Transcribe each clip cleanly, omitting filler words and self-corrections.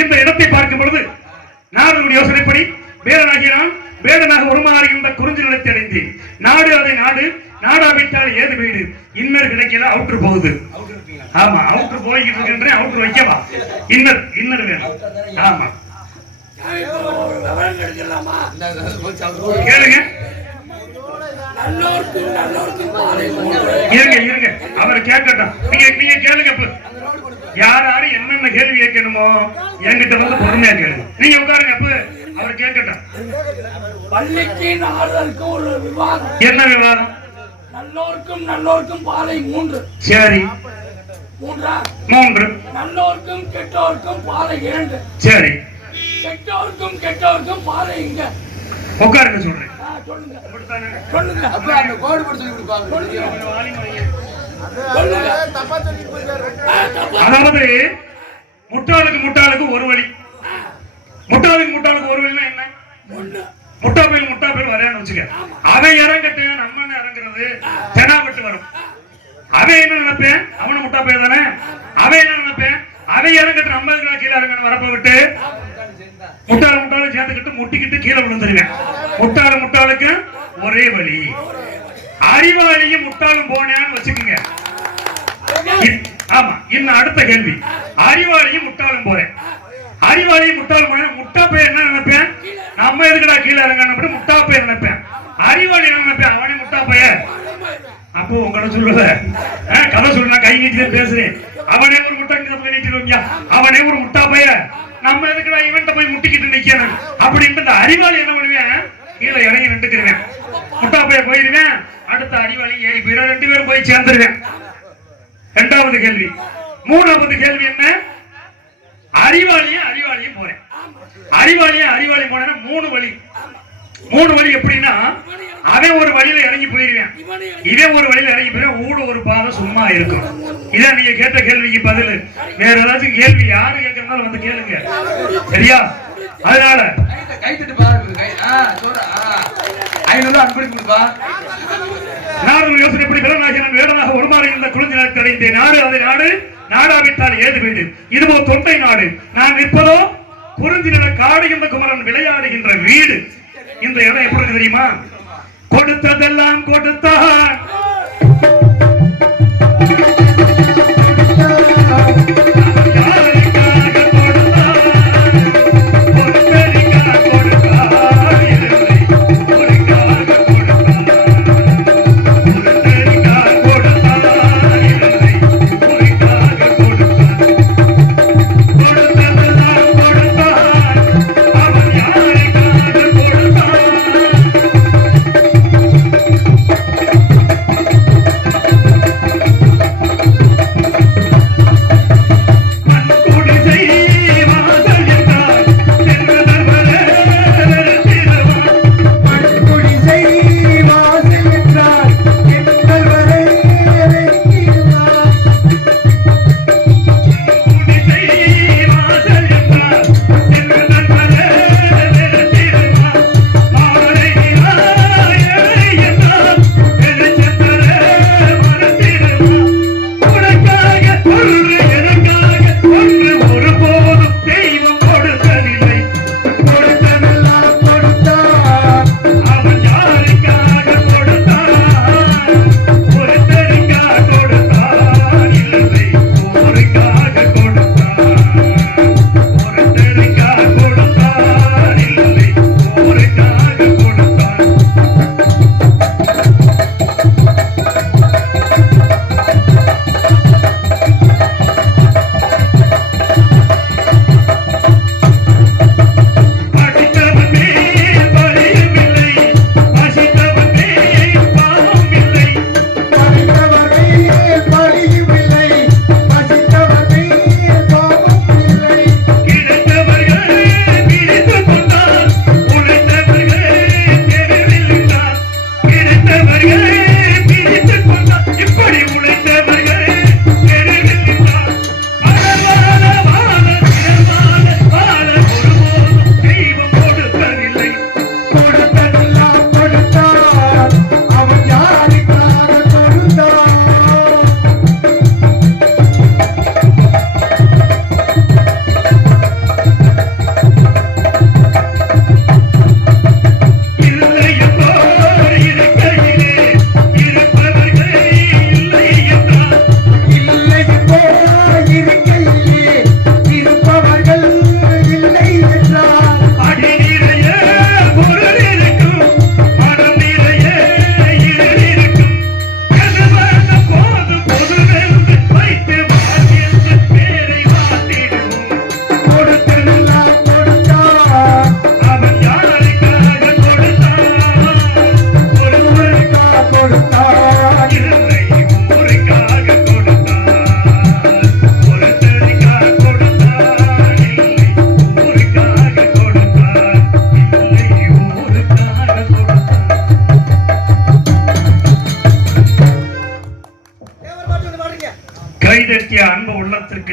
இந்த இடத்தை பார்க்கும் பொழுது நாரதனுடைய யோசனைப்படி வேடனாக உருமாறுகின்ற குறிஞ்சி நிலத்தை அடைந்தேன். நாடு அதை நாடு நாடாவிட்டால் ஏது வீடு இன்னர் கிடைக்கல அவுட்ரு போகுது. ஆமா அவுட்ரு போய்கிட்டு இருக்கின்றேன். அவுட்ரு வைக்கவா இன்னர் வேணும். ஆமா கேளுங்க இருங்க அவர் கேட்கட்டும். நீங்க கேளுங்க. யார் யாரு என்னென்ன கேள்வி கேட்கணுமோ என்கிட்ட வந்து பொறுமையா கேளுங்க. நீங்க உட்காருங்க. அவர் கேட்கட்டும். பள்ளிக்கு நாடலுக்கு ஒரு விவாதம். என்ன விவாதம்? நல்லோருக்கும் பாலை 3. சரி 3. நல்லோருக்கும் கெட்டோருக்கும் பாலை 2. சரி கெட்டோருக்கும் பாலை இங்க. உட்காருங்க சொல்றேன். சொல்லுங்க. அப்ப அந்த கோடு போட்டு சொல்லி கொடுப்பாங்க. அதாவது முட்டாளுக்கு ஒரு வழி. முட்டாளுக்கு ஒரு வழினா என்ன? முட்டா பேர் வரையான்னு வச்சுக்க. அவன் இறங்கட்டு நம்ம இறங்குறது தெனாவட்டு வரும். அவன் என்ன நினைப்பேன்? அவனு முட்டா பேர் தானே. அவன் என்ன நினைப்பேன்? அவன் இறங்கட்டு நம்ம கீழே இறங்கணும் வரப்ப விட்டு முட்டாளு சேர்ந்துக்கிட்டு முட்டிக்கிட்டு கீழே விழுந்துருவேன். முட்டாளுக்கு ஒரே வழி. அறிவாளியும் முட்டாளும் போனேன்னு வச்சுக்கோங்க. ஆமா இன்னும் அடுத்த கேள்வி. அறிவாளியும் முட்டாளும் போறேன். அறிவாளியும் முட்டாளும் போறேன். முட்டா பையன் என்ன நினைப்பேன்? நம்ம எதுக்கடா கீழே இறங்க முட்டா பையன் நினைப்பேன். அறிவாளி என்ன நினைப்பேன்? அவனே முட்டா பையன். அப்போ உங்களை சொல்லுவ கதை சொல்ல கை நீட்டி பேசுறேன். அவனே ஒரு முட்டா நீட்டிடுவீங்க. அவனே ஒரு முட்டா பையன். நம்ம எதுக்கடா இவன்ட்ட போய் முட்டிக்கிட்டு நிக்கணும் அப்படின்ட்டு இந்த அறிவாளி என்ன பண்ணுவேன்? கீழே இறங்கி நின்றுக்குருவேன். முட்டா பையன் போயிருவேன். அடுத்த அறிவாளி ஏறி போயிடும். 2 பேரும் போய் சேர்ந்துருவேன். 2வது கேள்வி. 3வது கேள்வி என்ன? அறிவாளியும் போறேன். அறிவாளியும் போனேன்னா 3 வழி எப்படின்னா அவன் ஒரு வழியில இறங்கி போயிருவேன். இவன் ஒரு வழியில இறங்கி போயிருவேன். ஊடு ஒரு பாதம் சும்மா இருக்கும். இதான் நீங்க கேட்ட கேள்விக்கு பதில். வேற ஏதாச்சும் கேள்வி யாரு கேட்கறதுனால வந்து கேளுங்க. சரியா? அதனால கைத்தட்டு பாருங்க. நாடு யோசனைப்படி வேடனாக உருமாறுகின்ற குறிஞ்சி நிலத்தை அடைந்தேன். நாடு அதை நாடு நாடாவிட்டால் ஏது வீடு இதுவோ தொண்டை நாடு. நான் நிற்பதோ குறிஞ்சி நில காடுகின்ற குமரன் விளையாடுகின்ற வீடு. இந்த இடம் எப்படி இருக்கு தெரியுமா? கொடுத்ததெல்லாம் கொடுத்தான்.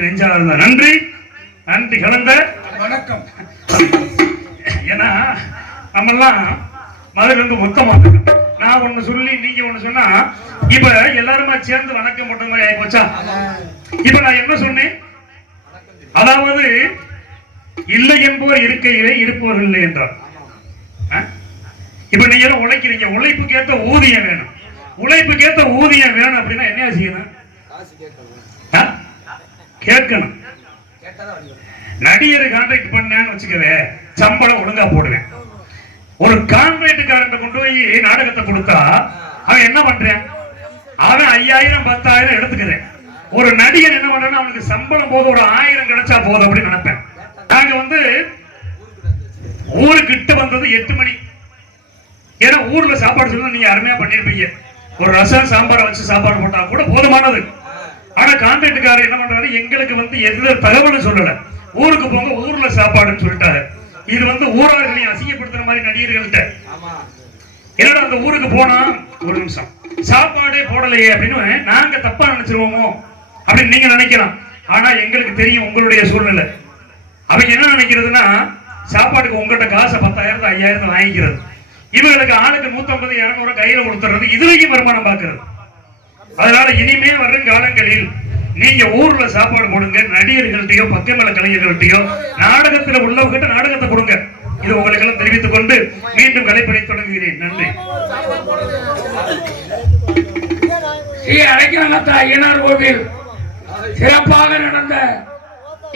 உங்களுக்கு நெஞ்சார்ந்த நன்றி. நன்றி கலந்த வணக்கம். ஏன்னா நம்மெல்லாம் மதுரை இருந்து மொத்தமா நான் ஒண்ணு சொல்லி நீங்க ஒண்ணு சொன்னா இப்ப எல்லாருமா சேர்ந்து வணக்கம் போட்ட மாதிரி ஆகி போச்சா? இப்ப நான் என்ன சொன்னேன்? அதாவது இல்லை என்பவர் இருக்கையிலே இருப்பவர் இல்லை என்றார். இப்ப நீங்க எல்லாம் உழைக்கிறீங்க, உழைப்புக்கு ஏத்த ஊதியம் வேணும். உழைப்புக்கு ஏத்த ஊதியம் வேணும் அப்படின்னா என்ன செய்யணும்? கேட்கணும். நடிகர் கான்ட்ராக்ட் பண்ணேன்னு வச்சுக்கவே சம்பளம் ஒழுங்கா போடுவேன். ஒரு கான்ட்ராக்டுக்காரன் கொண்டு போய் நாடகத்தை கொடுத்தா அவன் என்ன பண்றான்? அவன் 5000 10,000 எடுத்துக்கிறேன். ஒரு நடிகன் என்ன பண்றான்? அவனுக்கு சம்பளம் போக ஒரு 1000 கிடைச்சா போதும் அப்படின்னு நினைப்பேன். நாங்க ஊருக்கிட்ட வந்தது 8 மணி. ஏன்னா ஊர்ல சாப்பாடு சொல்லி நீங்க அருமையா பண்ணிருப்பீங்க. ஒரு ரசம் சாம்பாரை வச்சு சாப்பாடு போட்டா கூட போதுமானது. ஆனா கான்ட்ராக்டுக்காரர் என்ன பண்றாரு? எங்களுக்கு எந்த தகவலும் சொல்லல. ஊருக்கு போங்க, ஊர்ல சாப்பாடுன்னு சொல்லிட்டாரு. இது ஊரார்களையும் அசிங்கப்படுத்துற மாதிரி நடிகர்கள்ட்ட. என்னடா அந்த ஊருக்கு போனா ஒரு நிமிஷம் சாப்பாடே போடலையே அப்படின்னு நாங்க தப்பா நினைச்சிருவோமோ அப்படின்னு நீங்க நினைக்கலாம். ஆனா எங்களுக்கு தெரியும் உங்களுடைய சூழ்நிலை. அவங்க என்ன நினைக்கிறதுனா சாப்பாட்டுக்கு உங்ககிட்ட காசை 10,000 5,000 வாங்கிக்கிறது. இவங்களுக்கு ஆளுக்கு 150 200 கையில கொடுத்துறது. இதுலயும் வருமானம் பார்க்கிறது. அதனால இனிமே வரும் காலங்களில் நீங்க ஊர்ல சாப்பாடு போடுங்க. நடிகர்கள்ட்டையோ பக்கமேல கலைஞர்கள்ட்டையோ நாடகத்துல உள்ளவங்கிட்ட நாடகத்தை கொடுங்க. இது உங்களுக்கு எல்லாம் தெரிவித்துக் கொண்டு மீண்டும் கலைப்படை தொடங்குகிறேன். நன்றி. ஸ்ரீ அடைக்கலநாத ஐயனார் கோவில் சிறப்பாக நடந்த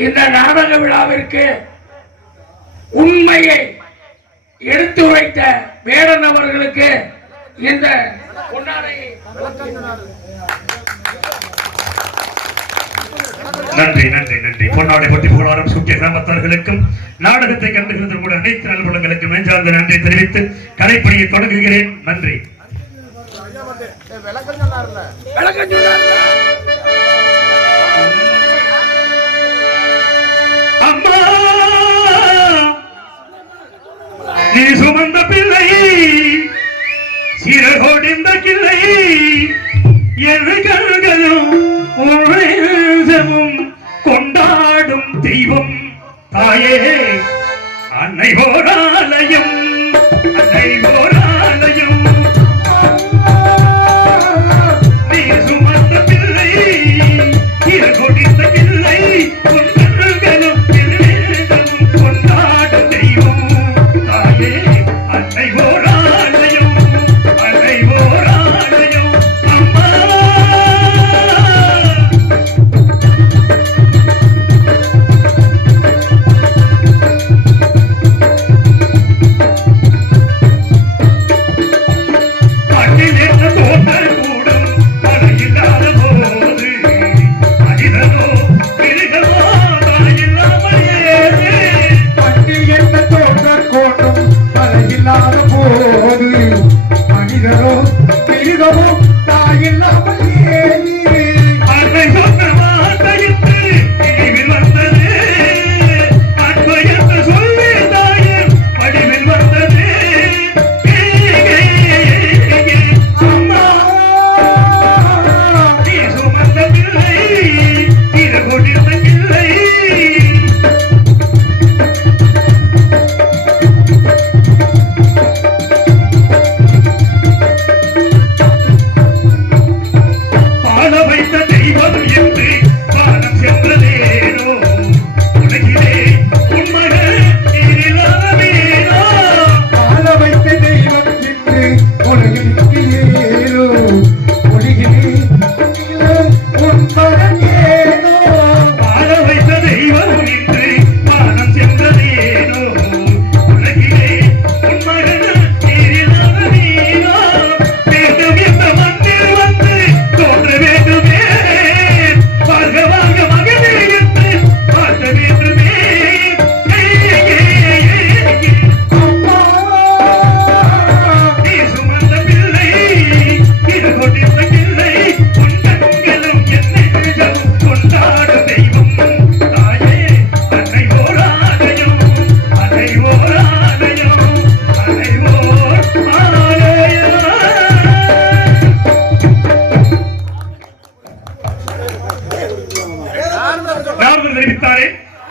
இந்த நாடக விழாவிற்கு உண்மையை எடுத்துரைத்த வேடன் அவர்களுக்கு இந்த பொன்னாடையை நன்றி நன்றி நன்றி. பொன்னாடை பட்டி புகழாரம் சூட்டிய கிராமத்தார்களுக்கும் நாடகத்தை கண்டுகிறது கூட அனைத்து நல்புலங்களுக்கும் நெஞ்சார்ந்த நன்றி தெரிவித்து கலைப்பணியை தொடங்குகிறேன். நன்றி. அம்மா நீ சுமந்த பிள்ளை சிறகோடிந்த கிள்ளை எது கண்களும் கொண்டாடும் தெய்வம் தாயே அன்னை ஓராலயம் அன்னை ஓராலயம் நீ சுமந்த பிள்ளை கொடித்த பிள்ளை கொண்டாடும் தெய்வம் தாயே அன்னை ஓராலயம் அன்னை ஓராலயம் அம்மா.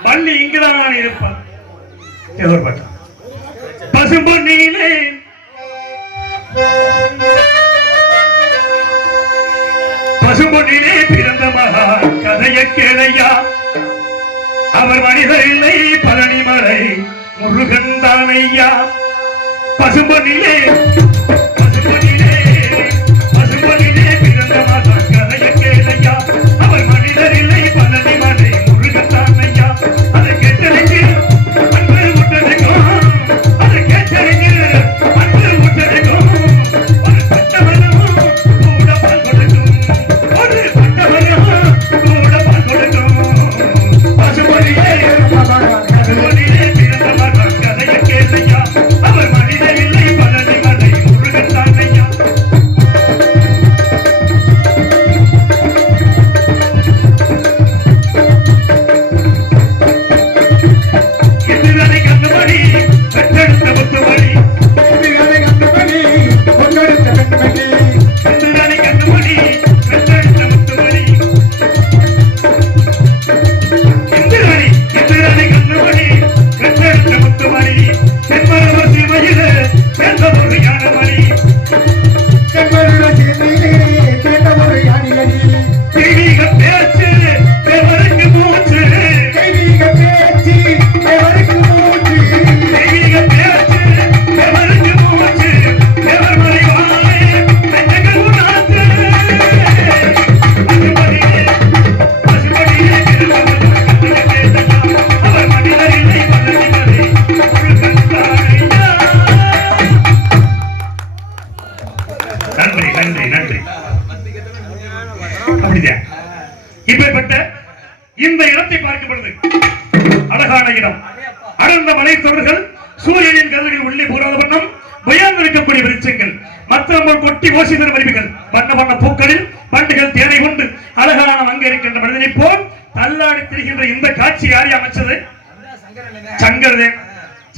வள்ளி இங்குதான் இருப்பார். ஏதோ ஒரு பாட்டு. பசும்பொன்னிலே பசும்பொன்னிலே பிறந்த மகா கதைய கேளையா, அவர் மனிதர் இல்லை பழனிமலை முருகன் தானையா. பசும்பொன்னிலே பசும்பொன்னிலே பசும்பொன்னிலே பிறந்த மகா கதைய கேளையா, அவர் மனிதர் இல்லை பழனிமலை முருகன் தானையா. அதை கேட்டறிஞ்சு அன்பு விட்டதுக்கும், அதை கேட்டறிஞ்சு அன்பு விட்டதுக்கும், ஒரு பட்டவனும் கூட பால் கொடுக்கும், ஒரு பட்டவனும் கூட பால் கொடுக்கும். பசும்பொன்னிலே பசும்பொன்னிலே பிறந்த மகா கதைய கேளையா, அவர் மனிதர் இல்லை பழனிமலை முருகன் தானையா. எதிரனை கண்டுமணி பெற்றெடுத்த முத்துமணி, எதிரனை கண்டுமணி பெற்றெடுத்த முத்துமணி, எதிரனை எதிரனை கண்டுமணி பெற்றெடுத்த முத்துமணி, தென்மரவ சீமையில சேர்ந்த ஒரு ஞானமணி, தெய்வீக பேச்சு தேவருக்கு மூச்சு, தெய்வீக பேச்சு தேவருக்கு மூச்சு, தேவர் மறைவாய் நெஞ்சங்கள் உணர்த்து. பசும்பொன்னிலே பிறந்த மகா கதைய கேளையா, அவர் மனிதர் இல்லை பழனிமலை முருகன் தானையா. நன்றி நன்றி நன்றி. அப்படிதான் இப்பேற்பட்ட இந்த இடத்தை பார்க்கப்படுது அழகான இடம். அடர்ந்த மலைத்தொடர்கள், சூரியனின் கதிர்கள் உள்ளே போராத வண்ணம் உயர்ந்திருக்கக்கூடிய விருட்சங்கள், மற்றவர்கள் கொட்டி ஓசி தரும் அருவிகள், வண்ண வண்ண பூக்களில் பண்டுகள் தேனை கொண்டு அழகான அங்கே இருக்கின்ற மனிதனை போல் தள்ளாடி திரிகின்ற இந்த காட்சி யாரி அமைச்சது? சங்கர்தேன்.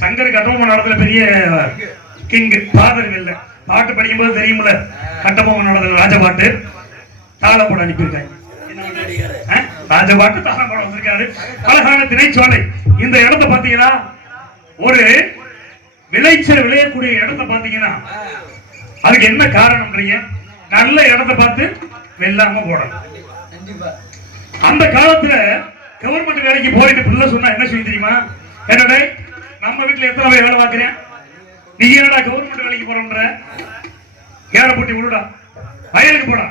சங்கர் கட்டபொம்மன் நடத்துல பெரிய கிங் பாதர் இல்ல. பாட்டு படிக்கும்போது தெரியுமில்ல, கட்டபொம்மன் நடத்துல ராஜபாட்டு தாளம் போட அனுப்பியிருக்காங்க. ராஜபாட்டு தாளம் போட வந்திருக்காரு. அழகான திணைச்சோலை. இந்த இடத்தை பாத்தீங்கன்னா, ஒரு விளைச்சல் விளையக்கூடிய இடத்தை பாத்தீங்கன்னா அதுக்கு என்ன காரணம்ன்றீங்க? நல்ல இடத்தை பார்த்து வெள்ளாம போடணும். அந்த காலத்துல கவர்மெண்ட் வேலைக்கு போயிட்டு பிள்ளை சொன்னா என்ன சொல்லி தெரியுமா? என்னடா நம்ம வீட்டுல எத்தனை பேர் வேலை பார்க்கிறேன், நீ என்னடா கவர்மெண்ட் வேலைக்கு போறன்ற, ஏற போட்டி விடுடா, வயலுக்கு போடா,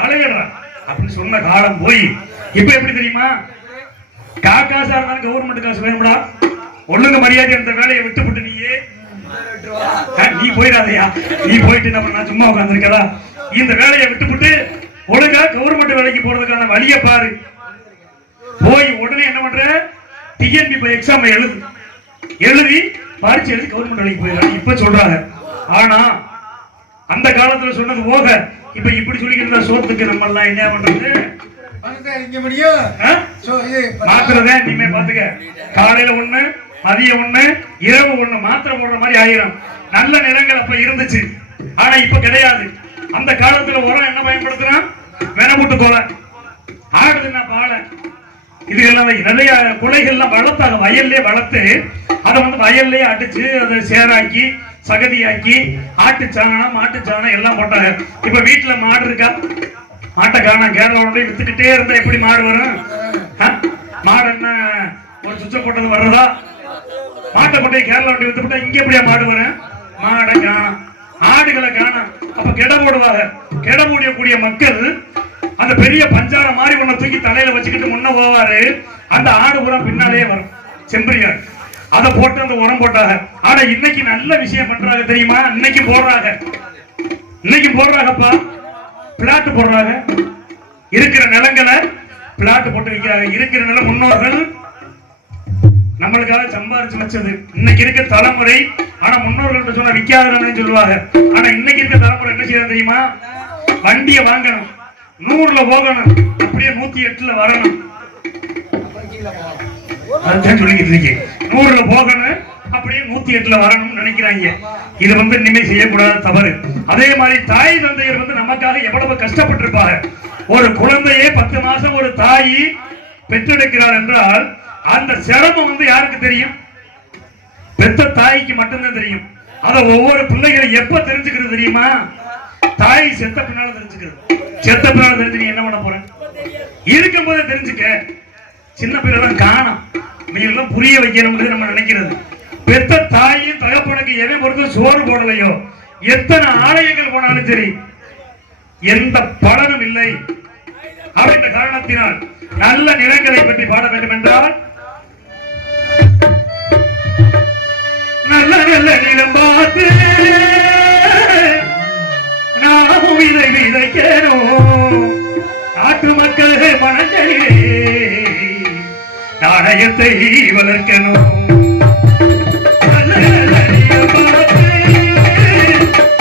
களையடா அப்படின்னு சொன்ன காலம் போய் இப்ப எப்படி தெரியுமா? காசா இருந்தாலும் கவர்மெண்ட் காசு வேணும்டா, ஒழுங்கு மரியாதை அந்த வேலையை விட்டுவிட்டு நீ போயிடாதையா, நீ போயிட்டு நம்ம நான் சும்மா உட்காந்துருக்கதா, இந்த வேலையை விட்டுவிட்டு ஒழுங்கா கவர்மெண்ட் வேலைக்கு போறதுக்கான வழியை பாரு. போய் உடனே என்ன பண்ற? டிஎன்பி எக்ஸாம் எழுதி பரிச்சு எழுதி கவர்மெண்ட் வேலைக்கு போயிடலாம் இப்ப சொல்றாங்க. ஆனா அந்த காலத்துல சொன்னது போக இப்ப இப்படி சொல்லிக்கிட்டு சோத்துக்கு நம்ம எல்லாம் என்ன பண்றது? மாத்திரதே இனிமே பாத்துக்க. காலையில ஒண்ணு, மதியம் ஒண்ணு, இரவு ஒண்ணு மாத்திரை போடுற மாதிரி ஆயிரும். நல்ல நிலங்கள் அப்ப இருந்துச்சு, ஆனா இப்ப கிடையாது. அந்த காலத்துல உரம் என்ன பயன்படுத்துறான்? வெனமுட்டு கோலை, ஆடுதுன்னா பாலை, இதுகெல்லாம் நிறைய குலைகள்லாம் வளர்த்தாங்க. வயல்லே வளர்த்து அதை வயல்லே அடிச்சு அதை சேராக்கி சகதியாக்கி ஆட்டுச்சாணம் மாட்டுச்சாணம் எல்லாம் போட்டாங்க. இப்ப வீட்டுல மாடு இருக்கா? மாட்டை காணோம். கேரளாவோட வித்துக்கிட்டே இருந்தா எப்படி மாடு வரும்? மாடு என்ன ஒரு சுவிட்ச போட்டது வர்றதா? மாட்டை கொண்டே கேரளாவோட வித்துக்கிட்டா இங்க எப்படியா மாடு வரும்? மாடை காணோம், ஆடுகளை காணோம். அப்ப கெட போடுவாங்க. கெட போடக்கூடிய மக்கள் அந்த பெரிய பஞ்சார மாதிரி ஒண்ண தூக்கி தலையில வச்சுக்கிட்டு முன்ன போவாரு. அந்த ஆடு உரம் பின்னாலே வரும், செம்பரியாடு. அதை போட்டு அந்த உரம் போட்டாங்க. ஆனா இன்னைக்கு நல்ல விஷயம் பண்றாங்க தெரியுமா? இன்னைக்கு போடுறாங்கப்பா, பிளாட் போடுறாங்க. இருக்கிற நிலங்களை பிளாட் போட்டு வைக்கிறாங்க. இருக்கிற நிலம் முன்னோர்கள் நம்மளுக்காக சம்பாரிச்சு வச்சது. இன்னைக்கு இருக்க தலைமுறை ஆனா முன்னோர்கள் சொன்ன விற்காதன்னு சொல்லுவாங்க. ஆனா இன்னைக்கு இருக்க தலைமுறை என்ன செய்யறது தெரியுமா? வண்டியை வாங்கணும், 100ல போகணும், அப்படியே 108ல வரணும். அதுதான் சொல்லிக்கிட்டு இருக்கேன். 100ல போகணும், அப்படியே 108ல வரணும்னு நினைக்கிறாங்க. இது இனிமே செய்யக்கூடாத தவறு. அதே மாதிரி தாய் தந்தையர் நமக்காக எவ்வளவு கஷ்டப்பட்டிருப்பாங்க. ஒரு குழந்தையே 10 மாசம் ஒரு தாய் பெற்றெடுக்கிறார் என்றால் அந்த சிரமம் வந்து யாருக்கு தெரியும்? பெத்த தாய்க்கு மட்டும்தான் தெரியும். அத ஒவ்வொரு பிள்ளைகளும் எப்ப தெரிஞ்சுக்கிறது தெரியுமா? தாய் செத்த பின்னால தெரிஞ்சுக்கிறது. செத்த பின்னால தெரிஞ்சு நீ என்ன பண்ண போற? இருக்கும் போதே தெரிஞ்சுக்க. சின்ன பிள்ளைலாம் காணும் எல்லாம் புரிய வைக்கணும்னு நம்ம நினைக்கிறது. பெத்த தாயும் தகப்பனுக்கு எவன் பொறுத்து சோறு போடலையோ, எத்தனை ஆலயங்கள் போனாலும் சரி எந்த பலனும் இல்லை. அப்படின்ற காரணத்தினால் நல்ல நிலங்களை பற்றி பாட வேண்டும் என்றால் நல்ல நல்ல நிலம் பார்த்து நாமும் இதை விதைக்கணும். நாட்டு மக்கள் மனங்களிலே நாணயத்தை வளர்க்கணும். நல்ல நல்ல நிலம் பார்த்து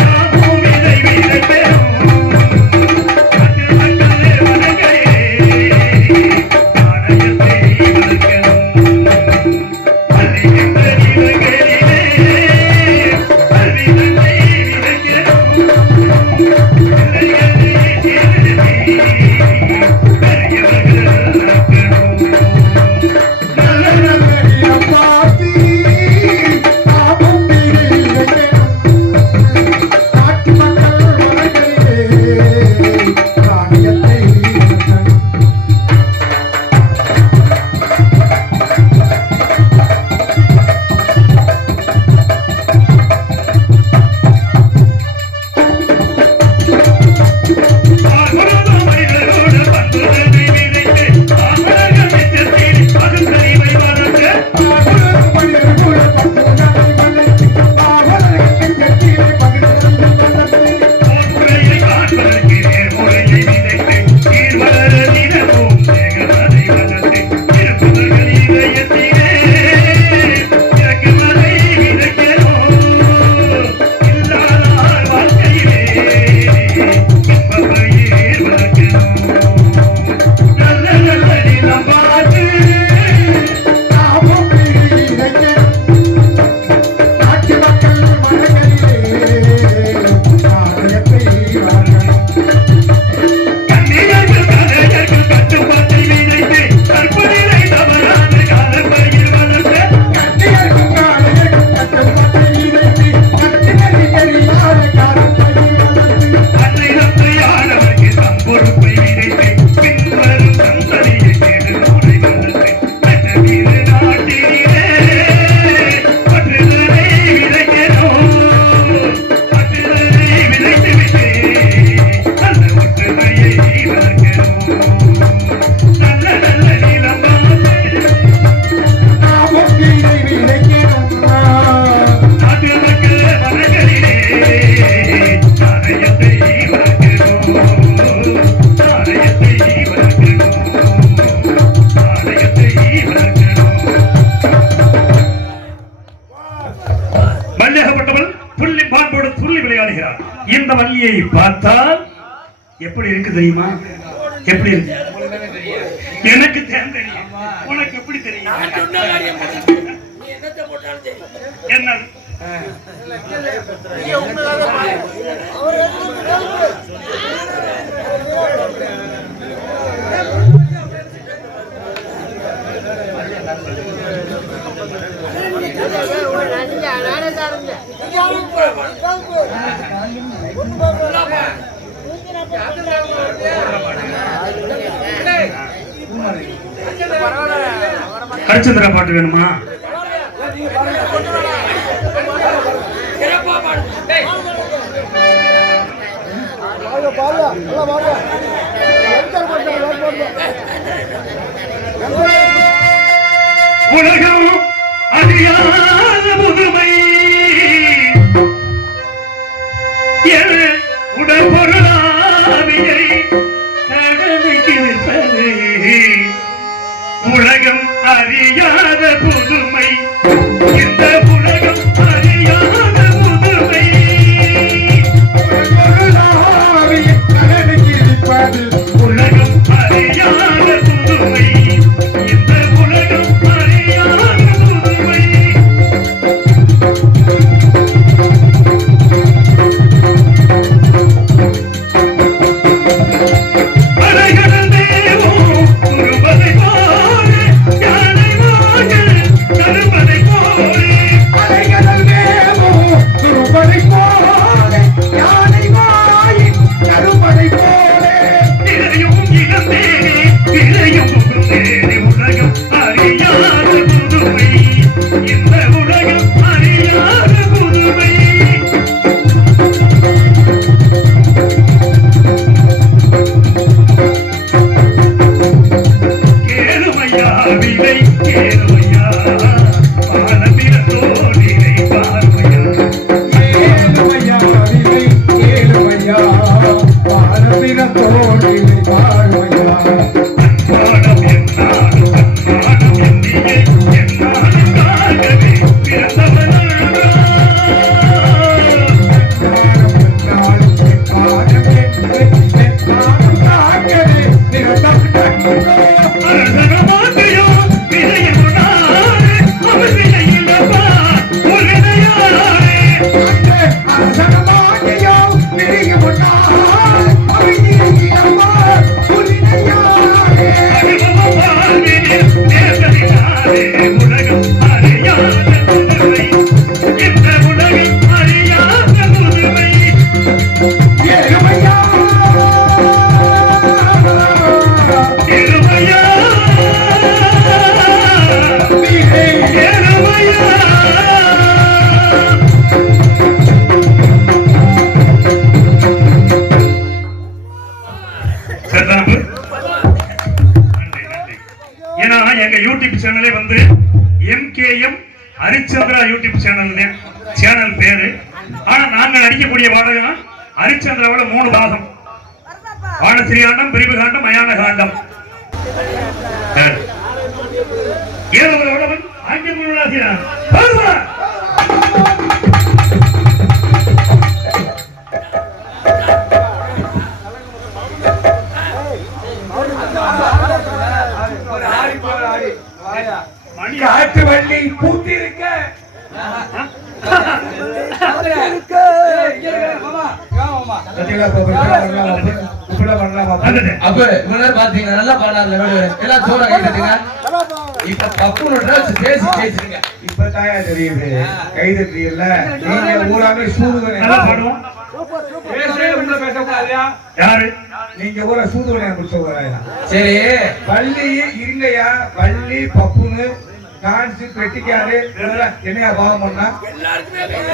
நாமும் இதை விதைக்கணும். இந்த வள்ளியை பார்த்தால் எப்படி இருக்கு தெரியுமா? எப்படி இருக்கு? எனக்கு தெரியும். உனக்கு எப்படி தெரியும்? என்ன ஹரிச்சந்திரா பாட்டு வேணுமா? உலகம் அறியாத புதுமை உடல் பொருளாவியை கடமைக்கு விற்பது. உலகம் அறியாத புதுமை, இந்த உலகம் அறியாத புதுமை. உலகம் அறியாத புதுமை, இந்த உலகம் அறியாத புதுமை. உலகம் அறியாத புதுமை இந்த உலகம் அறியாத புதுமை எருமையா எருமையா எருமையா சரிதானப்பு? நன்றி நன்றி. ஏன்னா எங்க யூடியூப் சேனலே வந்து MKM ஹரிச்சந்திரா யூடியூப் சேனல் பேரு. ஆனா நாங்கள் நடிக்கக்கூடிய பாடகம் ஹரிச்சந்திராவோட 3 பாகம். வானசிரியாண்டம், பிரிவு காண்டம், மயான காண்டம். ஏதோ ஒரு உடவன் அங்கே முன்னாசினான். காட்டு வள்ளி பூத்தி இருக்க அப்ப இவ்வளவு பாத்தீங்க நல்லா பாடாருல எல்லாம் சோற கைதுங்க இப்ப பப்புனு பேசி பேசுறீங்க இப்பதாயா தெரியுது கைது தெரியல நீங்க ஊராமே சூதுவனை நல்லா பாடுவோம். யாரு நீங்க ஊரா சூதுவனை முடிச்சவங்க சரி வள்ளி இருங்கய்யா வள்ளி பப்புனு டான்ஸ் பெட்டிக்காரு என்னையா பாவம் பண்ணா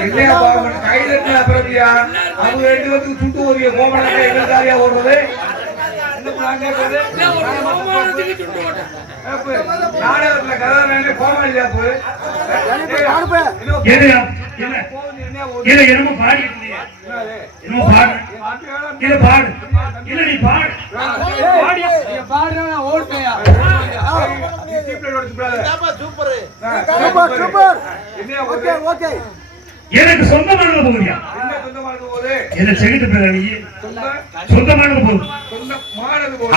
என்னையா பாவம் பண்ண கைது அப்புறம்யா அவங்க 2 பேருக்கு சுட்டு ஓடிய கோமணத்தை எங்களுக்காரியா ஓடுறது நாடகத்துல கதை கோமாளியா போய் இல்ல என்னமோ பாடிட்டு இல்லையா? என்னமோ பாடு இல்ல பாடு இல்ல நீ பாடு எனக்கு சொந்தமானது போகுதியா? என்ன செகிட்டு பேர நீ சொந்தமானது போகுது.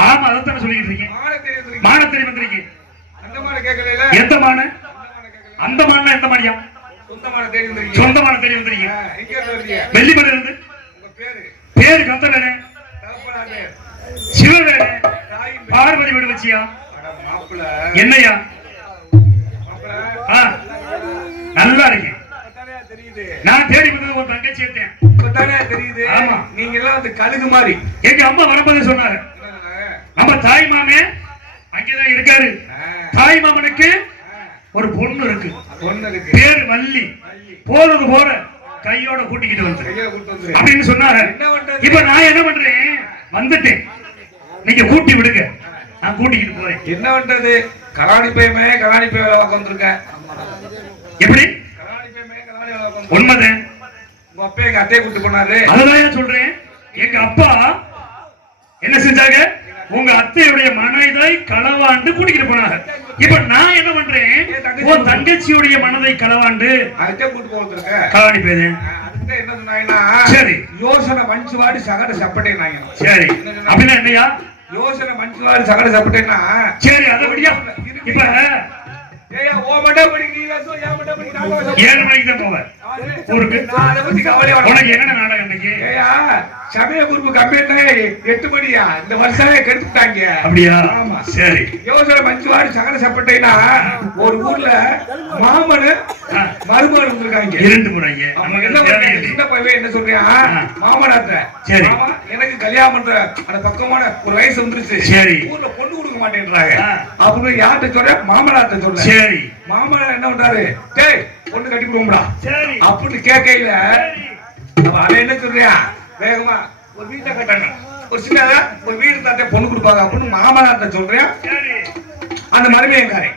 ஆமா அதான் சொல்லிட்டு இருக்கேன். மான தெரியும் வந்திருக்கேன். எந்த மான? அந்த மான எந்த மாடியா? சொந்தமான தெரியும் வந்திருக்கீங்க. வெள்ளிமலை இருந்து பேரு கந்தனே சிவவேணே பார்வதி வீடு வச்சியா? என்னையா? நல்லா இருக்கேன். நான் தேடி வந்தது ஒரு தங்கச்சி தெரியுது. ஆமா நீங்க எல்லாம் அந்த கழுகு மாதிரி எங்க அம்மா வரும்போது சொன்னாங்க நம்ம தாய் மாமே அங்கேதான் இருக்காரு. தாய் மாமனுக்கு ஒரு பொண்ணு இருக்கு. பேரு வள்ளி. போறது போற கையோட கூட்டிக்கிட்டு வந்து அப்படின்னு சொன்னாங்க. இப்ப நான் என்ன பண்றேன் வந்துட்டேன். நீங்க கூட்டி விடுங்க நான் கூட்டிக்கிட்டு போறேன். என்ன பண்றது கலாணி பேமே கலாணி பேல உட்காந்துருக்க எப்படி உண்மைதான். உங்க அப்பா எங்க அத்தையை கூட்டு போனாரு. அதுதான் சொல்றேன். எங்க அப்பா என்ன செஞ்சாங்க? உங்க அத்தையுடைய மனதை களவாண்டு கூட்டிக்கிட்டு போனாங்க. இப்ப நான் என்ன பண்றேன்? உன் தங்கச்சியுடைய மனதை களவாண்டு அத்தை கூட்டு போவதுருக்க கலாணி பேரு என்ன சொன்னாங்கன்னா சரி யோசனை மனுஷவாடி சகட சப்பட்டேனாங்க. சரி அப்படின்னா என்னையா? யோசனை மனுஷவாடி சகட சப்பட்டேன்னா சரி அதை விடியா. இப்ப 7 மணிக்கு தான் போவேன் ஊருக்கு. உனக்கு என்ன நாடகம் இன்னைக்கு? சமய குரூப் கம்பெனி 8 மணியா இந்த வருஷம் கெடுத்துட்டாங்க. அப்படியா? ஆமா சரி. யோசனை மஞ்சுவாடி சகல சப்பட்டேன்னா ஒரு ஊர்ல மாமனு மருமகன் வந்திருக்காங்க. 2 முறைங்க. நமக்கு என்ன தேவையில்லை. சின்ன பையன் என்ன சொல்றியா? மாமனாத்த சரி எனக்கு கல்யாணம் பண்ற அந்த பக்கமான ஒரு வயசு வந்துருச்சு. சரி ஊர்ல பொண்ணு கொடுக்க மாட்டேன்றாங்க. அப்படின்னு யார்கிட்ட சொல்ற? மாமனார்ட்ட சொல்ற. சரி மாமனார் என்ன பண்றாரு? டேய் பொண்ணு கட்டி கொடுக்கும்டா சரி அப்படின்னு கேட்கையில அவன் என்ன சொல்றியா? வேகமா ஒரு வீட்டை கட்டணும், ஒரு சின்னதா ஒரு வீடு தாத்தே பொண்ணு கொடுப்பாங்க அப்படின்னு மாமனார்ட்ட சொல்றேன். அந்த மருமையங்காரே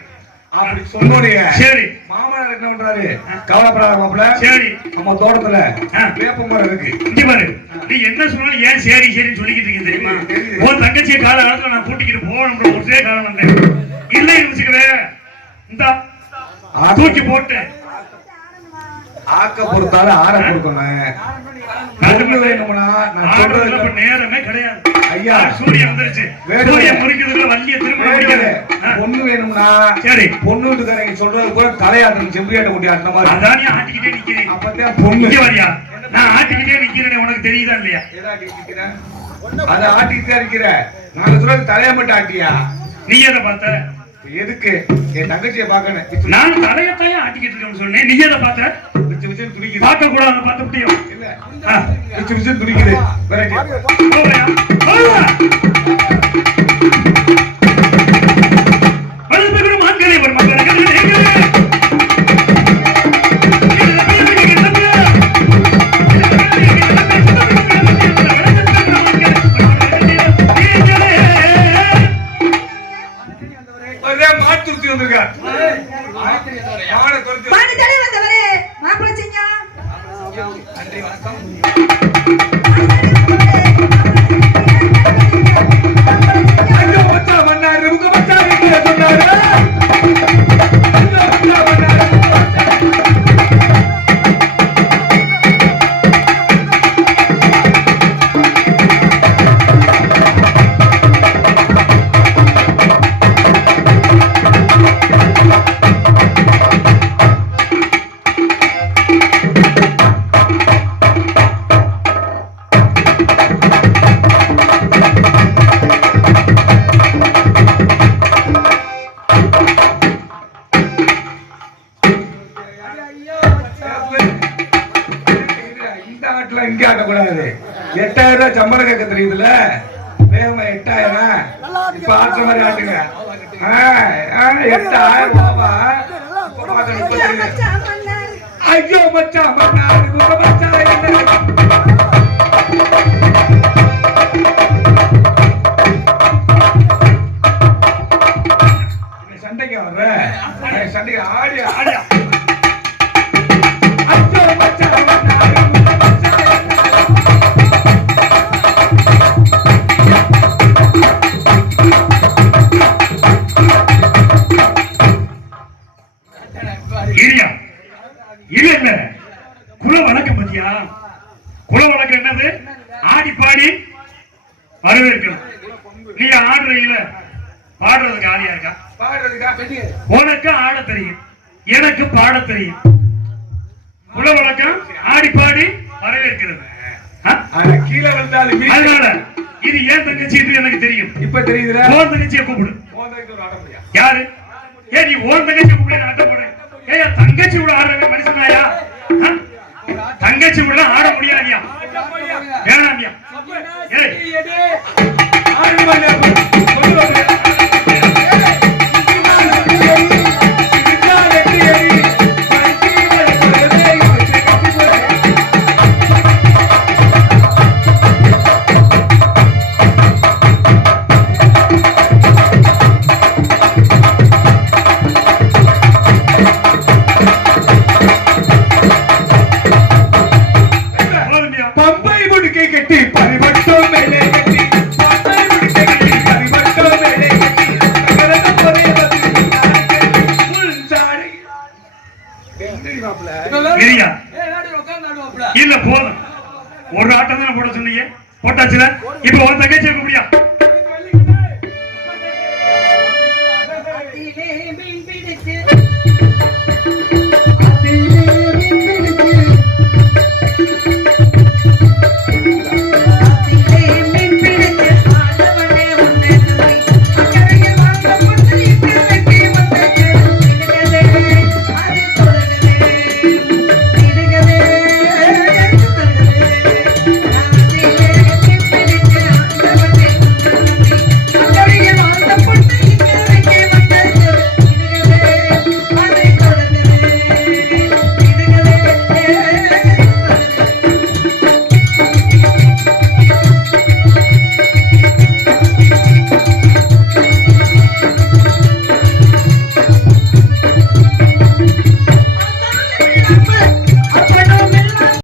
அப்படி சொன்னோடைய சரி மாமனார் என்ன பண்றாரு? கவலைப்படாத மாப்பிள்ள. சரி நம்ம தோட்டத்துல வேப்ப மரம் இருக்கு. இங்க பாரு நீ என்ன சொன்னாலும் ஏன் சரி சரின்னு சொல்லிக்கிட்டு இருக்கீங்க தெரியுமா? உன் தங்கச்சியை காலகாலத்துல நான் கூட்டிக்கிட்டு போகணும் ஒரே காலம் வந்தேன். இல்லை வச்சுக்கவே இந்த தூக்கி போட்டு ஆக்க பொறுத்தாலும் ஆற கொடுக்கணும். வேணும்னா நான் சொல்றது நேரமே கிடையாது. ஐயா சூரியன் வந்துருச்சு. சூரியன் முடிக்கிறதுல வள்ளிய திரும்ப பொண்ணு வேணும்னா சரி பொண்ணு வீட்டுக்காரங்க சொல்றது கூட தலையாட்டம் செம்பியாட்ட கூட்டி ஆட்டின மாதிரி அதானே ஆட்டிக்கிட்டே நிக்கிறேன். அப்பதான் பொண்ணு வரியா? நான் ஆட்டிக்கிட்டே நிக்கிறேன். உனக்கு தெரியுதா இல்லையா? அதை ஆட்டிக்கிட்டே இருக்கிற நாங்க சொல்றது தலையை மட்டும் ஆட்டியா? நீ எதை பார்த்த? எதுக்கு என் தங்கச்சியை பார்க்கணும் இப்ப நான் தலையத்தையும் ஆட்டிக்கிட்டு இருக்கேன்னு சொன்னேன். நீ எதை பார்த்த? விச்சு விச்சு துடிக்குது பார்க்க கூடாது, பார்த்து முடியும். இல்ல விச்சு விச்சு துடிக்குது வெரைட்டி போவையா? போவா. வலதுபுற மான்களே ஒரு மக்களுக்கு நீங்களே. ஒரே மாட்டு ஊத்தி வந்திருக்கா ஆட குறைச்சு பாண்டி தலை வந்தவரே மாப்பிள்ளை செஞ்சா நன்றி வணக்கம். ஐயோ மச்சா மன்னாரு உங்க மச்சா என்ன சொன்னாரு ஐயோ மச்சா மன்னாரு இந்த ஆட்டுல இங்க ஆட்டக்கூடாது 8000 ரூபாய் சம்பளம் கேட்க தெரியுதுல வேகமா 8000 இப்ப ஆட்டுற மாதிரி ஆட்டுங்க 8000 ரூபா ஐயோ மச்சா மன்னாரு உங்க மச்சா என்ன சண்டைக்கு வர்ற சண்டைக்கு ஆடியா ஆடியா ஐயோ மச்சா மன்னாரு உங்க மச்சா இல்லையா? இல்ல இல்ல. குல வழக்கம் பத்தியா? குல வழக்கம் என்னது? ஆடி பாடி வரவேற்கணும். நீ ஆடுறீங்கள, பாடுறதுக்கு ஆதியா இருக்கா? பாடுறதுக்கா உனக்கு ஆட தெரியும், எனக்கு பாட தெரியும். குல வழக்கம் ஆடி பாடி வரவேற்கிறது. ஆனா கீழே விழுந்தாலும் அதனால இது ஏன் தங்கச்சி இது எனக்கு தெரியும். இப்ப தெரியுதுல ஓன் தங்கச்சியை கூப்பிடு. போனதுக்கு ஒரு ஆட முடியா யாரு? ஏன் நீ ஓன் தங்கச்சி கூப்பிடு, நான் ஆட்ட போறேன். ஏயா தங்கச்சி கூட ஆடுறவங்க மனுஷனாயா? தங்கச்சி கூட ஆட முடியாதியா? வேணாமியா? ஏய் ஆடு மல்லியா கொண்டு வந்து போதுமியா? பம்பை முடுக்கை கட்டி பரிவட்டம் மேலே கட்டி பம்பை முடுக்கை கட்டி பரிவட்டம் மேலே கட்டி கரத பொறைய வந்து புல் சாடி என்னடி மாப்ள இல்லையா? ஏய் நாடி உட்கார்ந்து ஆடுவாப்ல. இல்ல போதும். ஒரு ஆட்டம் தானே போட சொன்னீங்க, போட்டாச்சுல. இப்ப ஒரு தங்கச்சியை கூப்பிடியா?